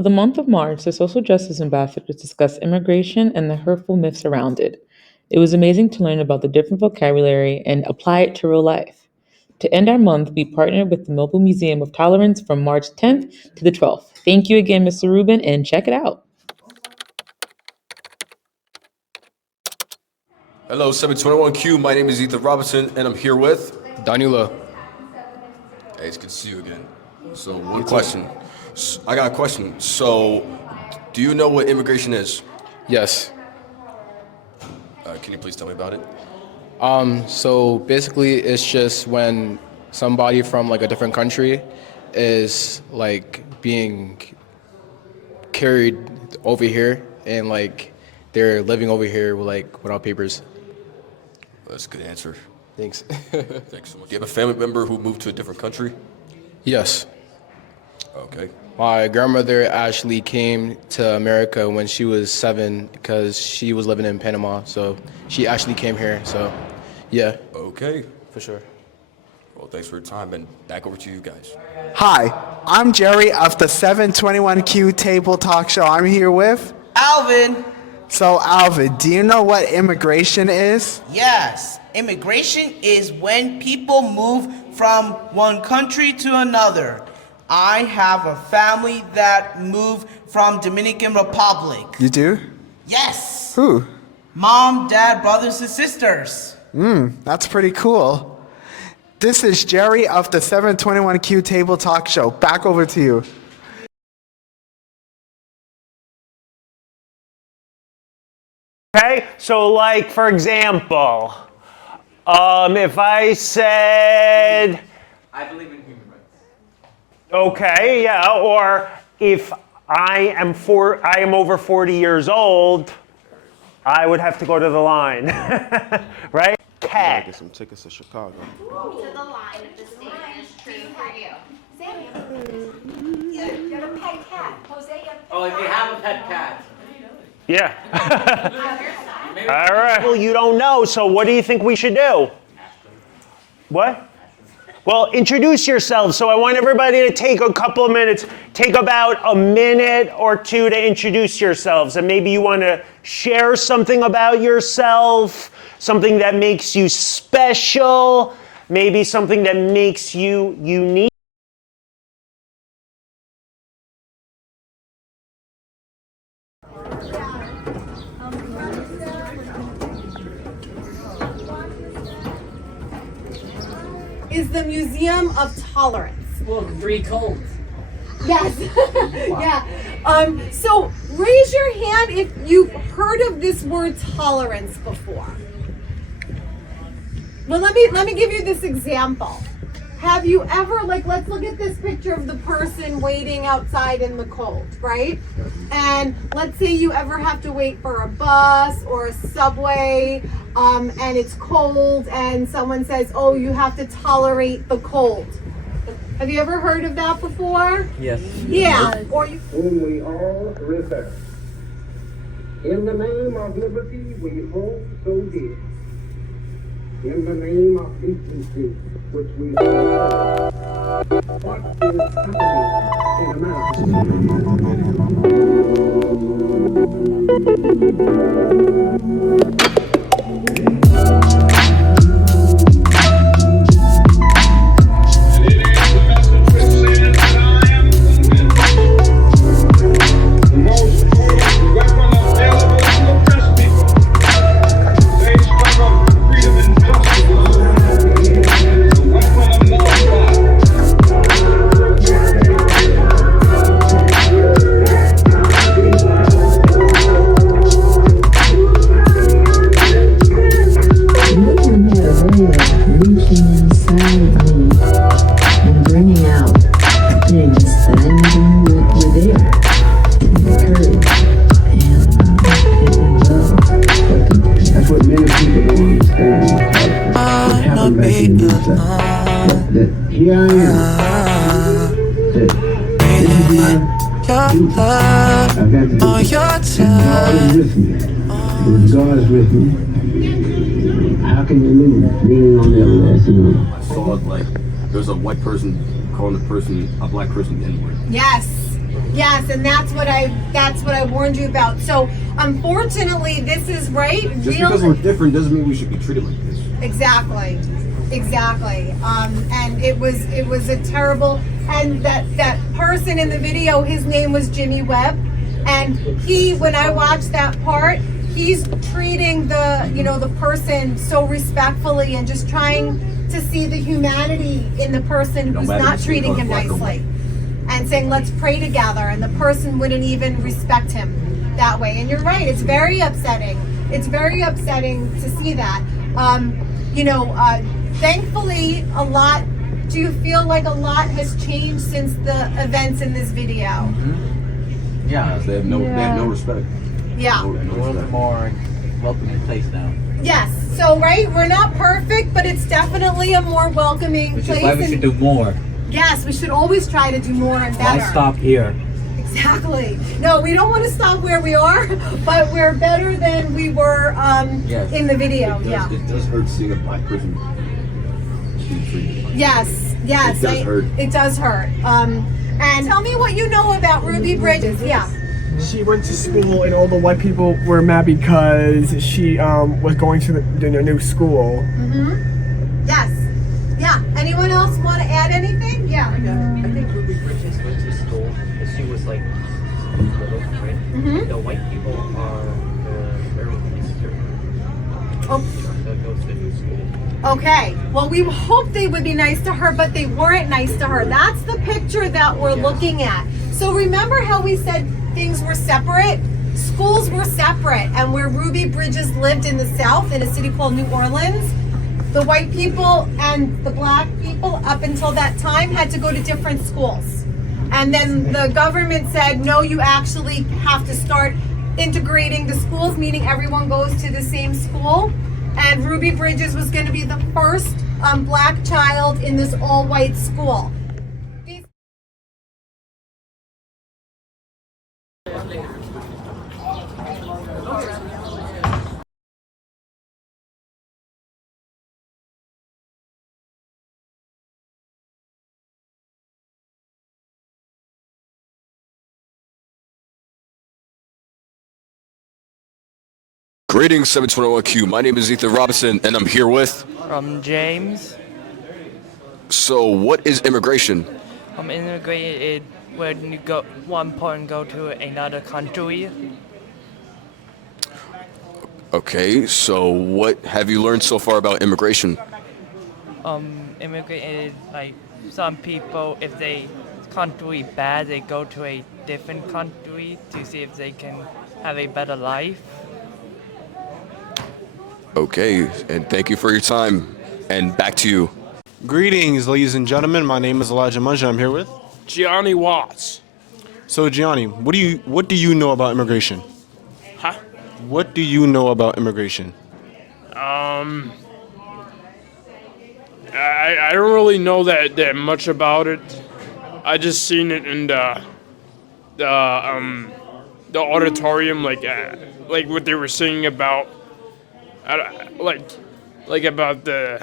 For the month of March, the social justice ambassadors discussed immigration and the hurtful myths around it. It was amazing to learn about the different vocabulary and apply it to real life. To end our month, we partnered with the Mobile Museum of Tolerance from March 10th to the 12th. Thank you again, Mr. Rubin, and check it out. Hello, 721Q. My name is Ethan Robinson, and I'm here with Danilo. Hey, it's good to see you again. So, one question. I got a question. So, do you know what immigration is? Yes. Can you please tell me about it? So basically, it's just when somebody from like a different country is like being carried over here and like they're living over here with, like without papers. That's a good answer. Thanks. Thanks so much. Do you have a family member who moved to a different country? Yes. Okay. My grandmother actually came to America when she was 7 because she was living in Panama. So she actually came here. So yeah. Okay. For sure. Well, thanks for your time, and back over to you guys. Hi, I'm Jerry of the 721Q Table Talk Show. I'm here with Alvin. So Alvin, do you know what immigration is? Yes, immigration is when people move from one country to another. I have a family that moved from Dominican Republic. You do? Yes. Who? Mom, dad, brothers, and sisters. That's pretty cool. This is Jerry of the 721Q Table Talk Show. Back over to you. Okay, so like for example, if I said, I believe in human rights. okay, yeah, or if I am over 40 years old, I would have to go to the line, right? Cat. Get some tickets to Chicago. To the line of the stage is true for you. Sam, you have a pet cat. Jose, you have a pet Oh, if you have a pet cat. Yeah. cat. All right. Well, you don't know, so what do you think we should do? What? Well, introduce yourselves. So I want everybody to take a couple of minutes, take about a minute or two to introduce yourselves. And maybe you want to share something about yourself, something that makes you special, maybe something that makes you unique. Is the Museum of Tolerance. Well, 3 colds. Yes. Yeah. So raise your hand if you've heard of this word tolerance before. Well, let me give you this example. Have you ever, like, let's look at this picture of the person waiting outside in the cold, right? And let's say you ever have to wait for a bus or a subway, and it's cold, and someone says, oh, you have to tolerate the cold. Have you ever heard of that before? Yes. Yeah. Or you. Whom we all revere. In the name of liberty, we hold so dear. In the name of decency, which we hold. What is happening in America? Here I am. God is with me. When God is with me, how can you lose? Being on the everlasting road. I saw it like there's a white person calling a black person the N-word. Yes. Yes, and that's what I warned you about. So unfortunately, this is right. Just because we're different doesn't mean we should be treated like this. Exactly. And it was a terrible. And that person in the video, his name was Jimmy Webb, and when I watched that part, he's treating the person so respectfully and just trying to see the humanity in the person who's not treating him nicely. And saying, let's pray together, and the person wouldn't even respect him that way. And you're right, it's very upsetting. It's very upsetting to see that. Thankfully, do you feel like a lot has changed since the events in this video? Mm-hmm. Yeah, they have no respect. Yeah. No respect. More welcoming place now. Yes. So, right, we're not perfect, but it's definitely a more welcoming Which place. is why we should do more. Yes, we should always try to do more and better. Why stop here? Exactly. No, we don't want to stop where we are, but we're better than we were in the video. It does hurt seeing a black person being treated like Yes. It does hurt. It does hurt. And tell me what you know about Ruby Bridges. Yeah. She went to school and all the white people were mad because she was going to the new school. Mm-hmm. Yes. Yeah. Anyone else want to add anything? Yeah. I think Ruby Bridges went to school and she was like little, right? Mm-hmm. The white people are very Eastern. That goes to new school. Okay. Well, we hoped they would be nice to her, but they weren't nice to her. That's the picture that we're looking at. So remember how we said things were separate? Schools were separate, and where Ruby Bridges lived in the South, in a city called New Orleans, the white people and the black people up until that time had to go to different schools. And then the government said, no, you actually have to start integrating the schools, meaning everyone goes to the same school. And Ruby Bridges was going to be the first black child in this all-white school. Greetings, 721Q. My name is Ethan Robinson, and I'm here with. James. So, what is immigration? Immigrated when you go one point go to another country. Okay, so what have you learned so far about immigration? Immigrated, like some people, if they country bad, they go to a different country to see if they can have a better life. Okay, and thank you for your time. And back to you. Greetings, ladies and gentlemen. My name is Elijah Munja. I'm here with Gianni Watts. So, Gianni, what do you know about immigration? Huh? What do you know about immigration? I don't really know that much about it. I just seen it in the auditorium, like what they were saying about, like about the.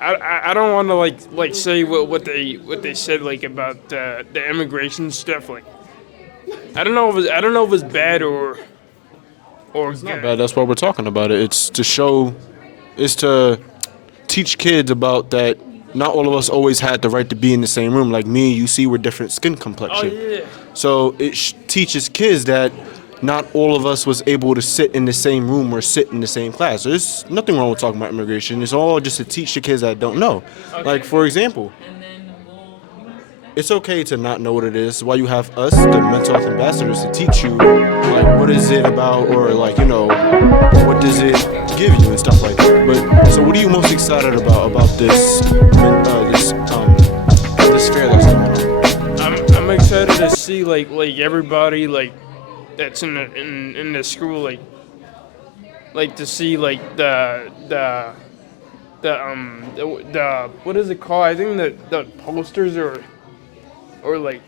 I don't want to like say what they said like about the immigration stuff. Like I don't know if it's bad or It's not bad. That's why we're talking about it. It's to teach kids about that. Not all of us always had the right to be in the same room. Like me, you see, we're different skin complexion. Oh yeah. So it teaches kids that not all of us was able to sit in the same room or sit in the same class. There's nothing wrong with talking about immigration. It's all just to teach the kids that don't know. Okay. Like, for example, it's okay to not know what it is. Why you have us, the mental health ambassadors, to teach you, like, what is it about, or like, what does it give you and stuff like that. But so, what are you most excited about this fair that's going on? I'm excited to see like everybody like that's in the school like to see like the what is it called? I think the posters or like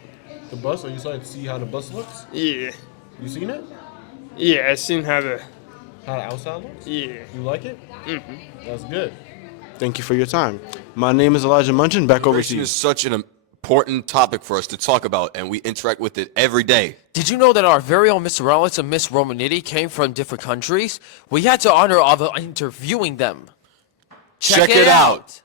the bus. Are you excited to see how the bus looks? Yeah. You seen it? Yeah, I seen how the outside looks. Yeah. You like it? Mm-hmm. That's good. Thank you for your time. My name is Elijah Munchin. Back over to you. Immigration is such an important topic for us to talk about, and we interact with it every day. Did you know that our very own Miss Renelus and Miss Romanini came from different countries? We had the honor of interviewing them. Check it out.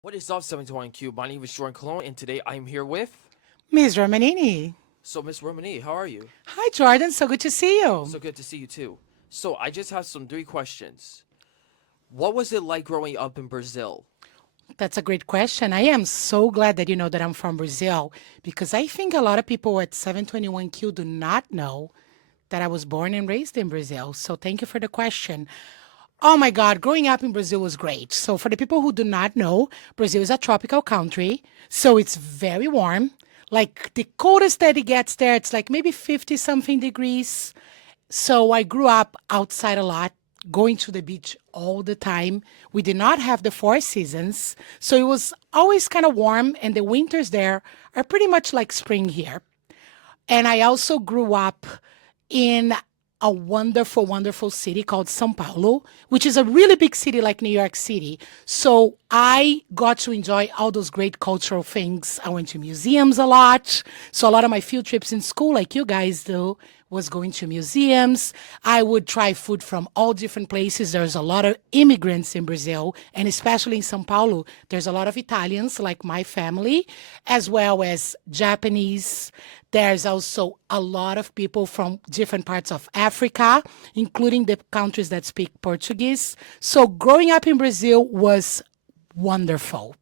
What is up, 721Q? My name is Jordan Cologne, and today I'm here with Ms. Romanini. So, Miss Romanini, how are you? Hi, Jordan. So good to see you. So good to see you too. So, I just have some 3 questions. What was it like growing up in Brazil? That's a great question. I am so glad that you know that I'm from Brazil, because I think a lot of people at 721Q do not know that I was born and raised in Brazil. So thank you for the question. Oh my God, growing up in Brazil was great. So for the people who do not know, Brazil is a tropical country. So it's very warm. Like the coldest that it gets there, it's like maybe 50 something degrees. So I grew up outside a lot, going to the beach all the time. We did not have the 4 seasons. So it was always kind of warm, and the winters there are pretty much like spring here. And I also grew up in a wonderful, wonderful city called São Paulo, which is a really big city like New York City. So I got to enjoy all those great cultural things. I went to museums a lot. So a lot of my field trips in school, like you guys do, was going to museums. I would try food from all different places. There's a lot of immigrants in Brazil, and especially in São Paulo, there's a lot of Italians, like my family, as well as Japanese. There's also a lot of people from different parts of Africa, including the countries that speak Portuguese. So growing up in Brazil was wonderful.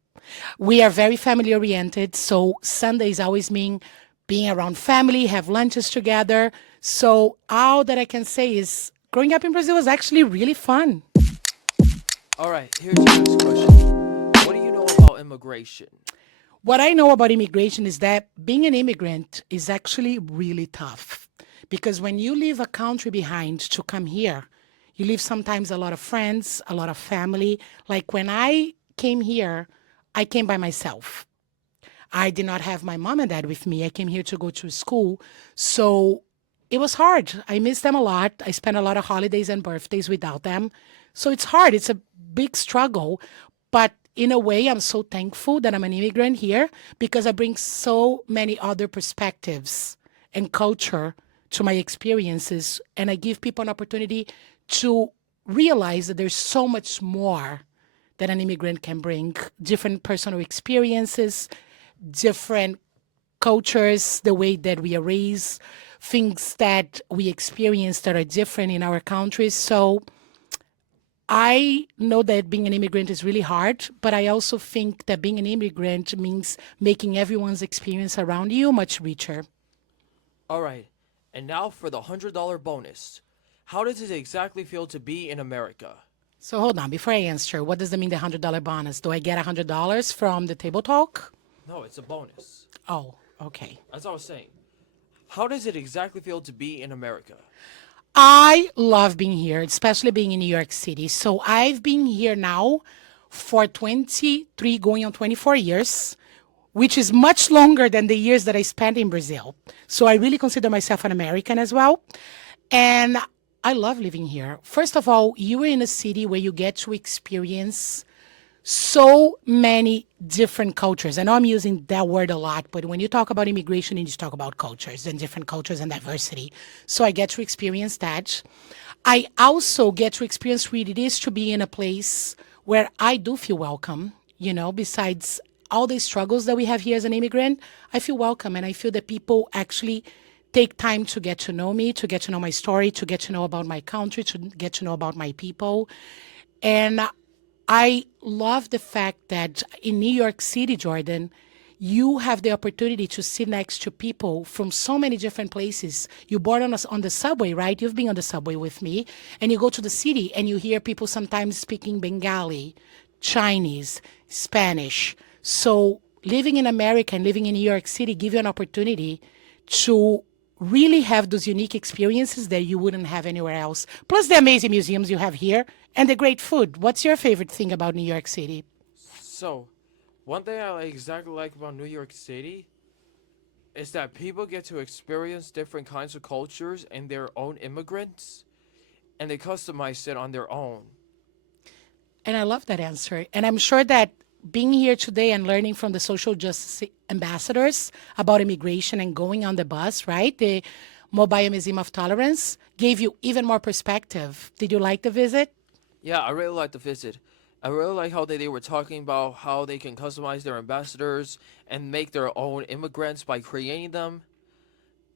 We are very family oriented. So Sundays always mean being around family, have lunches together. So all that I can say is growing up in Brazil was actually really fun. All right, here's your next question. What do you know about immigration? What I know about immigration is that being an immigrant is actually really tough, because when you leave a country behind to come here, you leave sometimes a lot of friends, a lot of family. Like when I came here, I came by myself. I did not have my mom and dad with me. I came here to go to school. So it was hard. I miss them a lot. I spent a lot of holidays and birthdays without them. So it's hard. It's a big struggle. But in a way, I'm so thankful that I'm an immigrant here, because I bring so many other perspectives and culture to my experiences. And I give people an opportunity to realize that there's so much more that an immigrant can bring. Different personal experiences, different cultures, the way that we are raised, things that we experience that are different in our countries. So I know that being an immigrant is really hard, but I also think that being an immigrant means making everyone's experience around you much richer. All right, and now for the $100 bonus. How does it exactly feel to be in America? So hold on, before I answer, what does that mean, the $100 bonus? Do I get $100 from the table talk? No, it's a bonus. Oh, okay. As I was saying, how does it exactly feel to be in America? I love being here, especially being in New York City. So I've been here now for 23, going on 24 years, which is much longer than the years that I spent in Brazil. So I really consider myself an American as well. And I love living here. First of all, you are in a city where you get to experience so many different cultures. I know I'm using that word a lot, but when you talk about immigration, you just talk about cultures and different cultures and diversity. So I get to experience that. I also get to experience what it is to be in a place where I do feel welcome. You know, besides all the struggles that we have here as an immigrant, I feel welcome, and I feel that people actually take time to get to know me, to get to know my story, to get to know about my country, to get to know about my people. And I love the fact that in New York City, Jordan, you have the opportunity to sit next to people from so many different places. You board on the subway, right? You've been on the subway with me, and you go to the city and you hear people sometimes speaking Bengali, Chinese, Spanish. So living in America and living in New York City give you an opportunity to really have those unique experiences that you wouldn't have anywhere else. Plus the amazing museums you have here and the great food. What's your favorite thing about New York City? So, one thing I exactly like about New York City is that people get to experience different kinds of cultures and their own immigrants, and they customize it on their own. And I love that answer. And I'm sure that being here today and learning from the social justice ambassadors about immigration and going on the bus, right? The Mobile Museum of Tolerance gave you even more perspective. Did you like the visit? Yeah, I really like the visit. I really like how they were talking about how they can customize their ambassadors and make their own immigrants by creating them.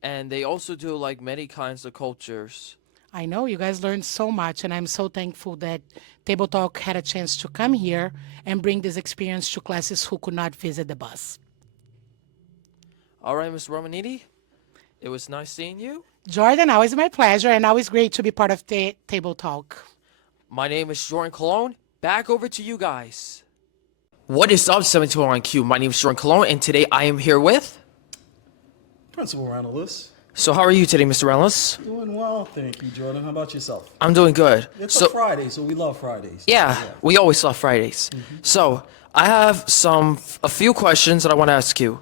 And they also do like many kinds of cultures. I know you guys learned so much, and I'm so thankful that Table Talk had a chance to come here and bring this experience to classes who could not visit the bus. All right, Ms. Romanini, it was nice seeing you. Jordan, always my pleasure, and always great to be part of the Table Talk. My name is Jordan Cologne. Back over to you guys. What is up, 721Q? My name is Jordan Cologne, and today I am here with Principal Renelus. So how are you today, Mr. Renelus? Doing well, thank you, Jordan. How about yourself? I'm doing good. It's a Friday, so we love Fridays. Yeah, we always love Fridays. So I have a few questions that I want to ask you.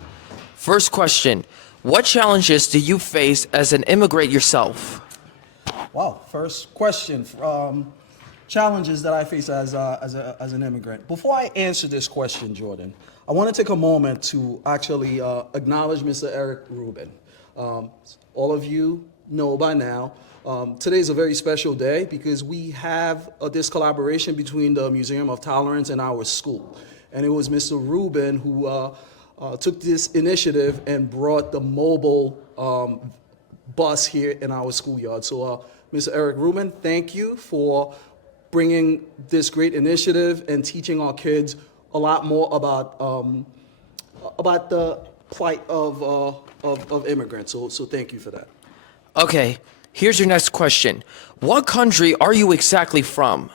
First question, what challenges do you face as an immigrant yourself? Wow, first question. Challenges that I face as an immigrant. Before I answer this question, Jordan, I want to take a moment to actually acknowledge Mr. Eric Rubin. All of you know by now, today is a very special day because we have this collaboration between the Museum of Tolerance and our school. And it was Mr. Rubin who took this initiative and brought the mobile bus here in our schoolyard. So Mr. Eric Rubin, thank you for bringing this great initiative and teaching our kids a lot more about the plight of immigrants. So thank you for that. Okay, here's your next question. What country are you exactly from?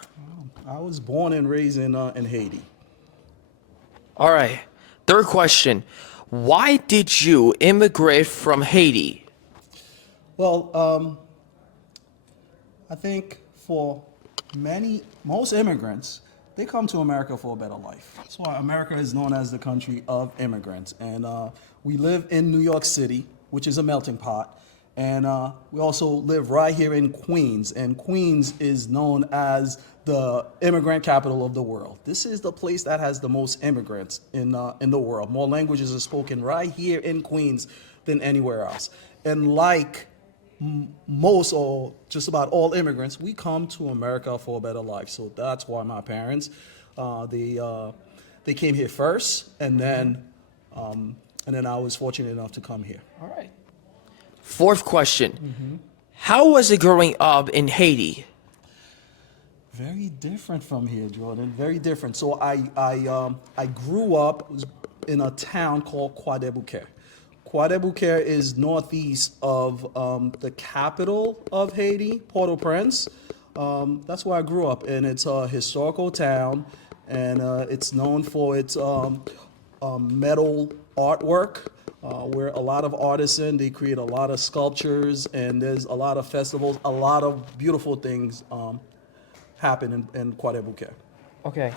I was born and raised in Haiti. All right. Third question. Why did you immigrate from Haiti? Well, I think for most immigrants, they come to America for a better life. That's why America is known as the country of immigrants. And we live in New York City, which is a melting pot. And we also live right here in Queens. And Queens is known as the immigrant capital of the world. This is the place that has the most immigrants in the world. More languages are spoken right here in Queens than anywhere else. And like most or just about all immigrants, we come to America for a better life. So that's why my parents, they came here first, and then I was fortunate enough to come here. All right. Fourth question. How was it growing up in Haiti? Very different from here, Jordan. Very different. So I grew up in a town called Croix-des-Bouquets. Croix-des-Bouquets is northeast of the capital of Haiti, Port-au-Prince. That's where I grew up, and it's a historical town, and it's known for its metal artwork, where a lot of artisans, they create a lot of sculptures, and there's a lot of festivals, a lot of beautiful things happen in Croix-des-Bouquets. Okay.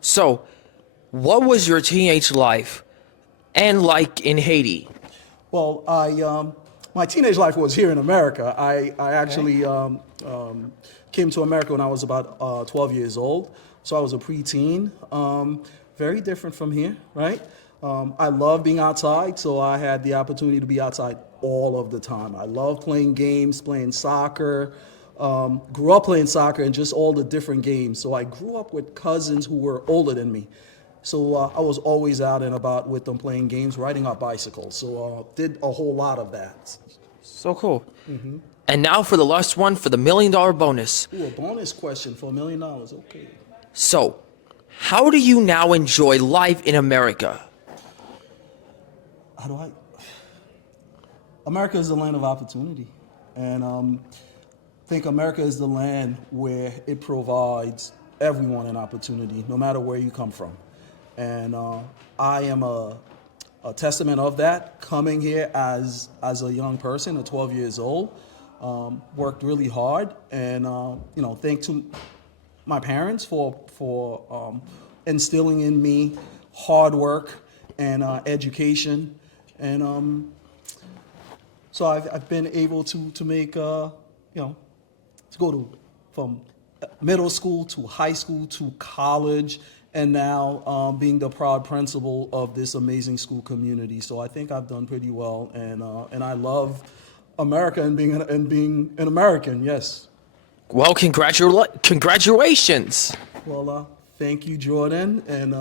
So, what was your teenage life and like in Haiti? Well, my teenage life was here in America. I actually came to America when I was about 12 years old. So I was a preteen. Very different from here, right? I love being outside, so I had the opportunity to be outside all of the time. I love playing games, playing soccer. Grew up playing soccer and just all the different games. So I grew up with cousins who were older than me. So I was always out and about with them playing games, riding our bicycles. So did a whole lot of that. So cool. And now for the last one, for the $1 million bonus. Ooh, a bonus question for $1 million. Okay. So, how do you now enjoy life in America? America is the land of opportunity. And I think America is the land where it provides everyone an opportunity, no matter where you come from. And I am a testament of that, coming here as a young person, at 12 years old. Worked really hard, and thanks to my parents for instilling in me hard work and education, and so I've been able to make to go from middle school to high school to college, and now being the proud principal of this amazing school community. So I think I've done pretty well, and I love America and being an American. Yes. Well, congratulations. Well, thank you, Jordan, and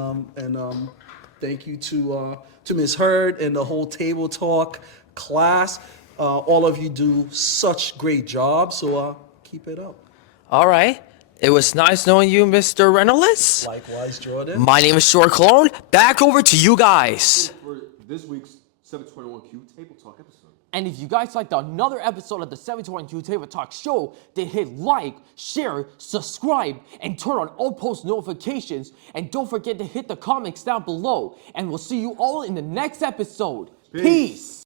thank you to Ms. Hurd and the whole Table Talk class. All of you do such great jobs, so keep it up. All right. It was nice knowing you, Mr. Renelus. Likewise, Jordan. My name is Short Cologne. Back over to you guys. For this week's 721Q Table Talk episode. And if you guys liked another episode of the 721Q Table Talk Show, then hit like, share, subscribe, and turn on all post notifications. And don't forget to hit the comments down below. And we'll see you all in the next episode. Peace.